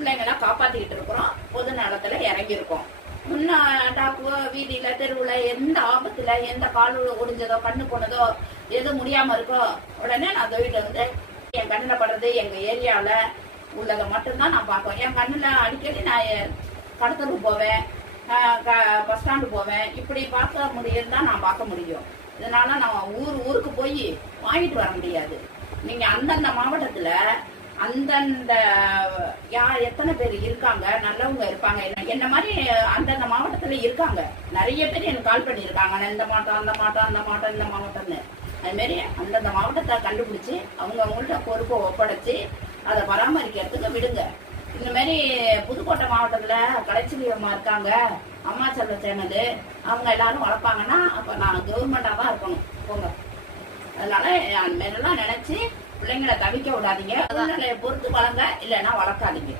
பிள்ளைங்களை காப்பாத்திக்கிட்டு இருக்கிறோம். பொது நலத்துல இறங்கியிருக்கோம். முன்னாடாக்குவோ வீதியில தெருவுல எந்த ஆபத்துல எந்த கால் ஒடிஞ்சதோ கண்ணு போனதோ எது முடியாம இருக்கோ உடனே நான் அந்த வீட்டை வந்து என் கண்ணுல படுறது எங்க ஏரியாவில உள்ளதை மட்டும்தான் நான் பார்ப்பேன். என் கண்ணுல அடிக்கடி நான் கடத்தலுக்கு போவேன், பஸ் ஸ்டாண்டு போவேன். இப்படி பார்க்க முடியுதுதான் நான் பார்க்க முடியும். இதனால நான் ஊருக்கு போய் வாங்கிட்டு வர முடியாது. நீங்க அந்தந்த மாவட்டத்துல அந்தந்த எத்தனை பேர் இருக்காங்க, நல்லவங்க இருப்பாங்க, என்ன மாதிரி அந்தந்த மாவட்டத்துல இருக்காங்க. நிறைய பேர் எனக்கு கால் பண்ணியிருக்காங்க, இந்த மாவட்டம் அந்த மாவட்டம் அந்த மாவட்டம் இந்த மாவட்டம்னு. அது மாதிரி அந்தந்த மாவட்டத்தை கண்டுபிடிச்சு அவங்கவுங்கள்ட்ட பொறுப்பை ஒப்படைச்சு அதை பராமரிக்கிறதுக்கு விடுங்க. இந்த மாதிரி புதுக்கோட்டை மாவட்டத்துல கலைச்செல்வியம்மா இருக்காங்க, அம்மா செல்வ சேனல், அவங்க எல்லாரும் வளர்ப்பாங்கன்னா அப்ப நான் கவர்மெண்டா தான் இருக்கணும் போங்க. அதனால அந்த மாதிரிலாம் நினைச்சு பிள்ளைங்களை தவிக்க விடாதீங்க. பொறுத்து வளங்க, இல்லைன்னா வளர்க்காதீங்க.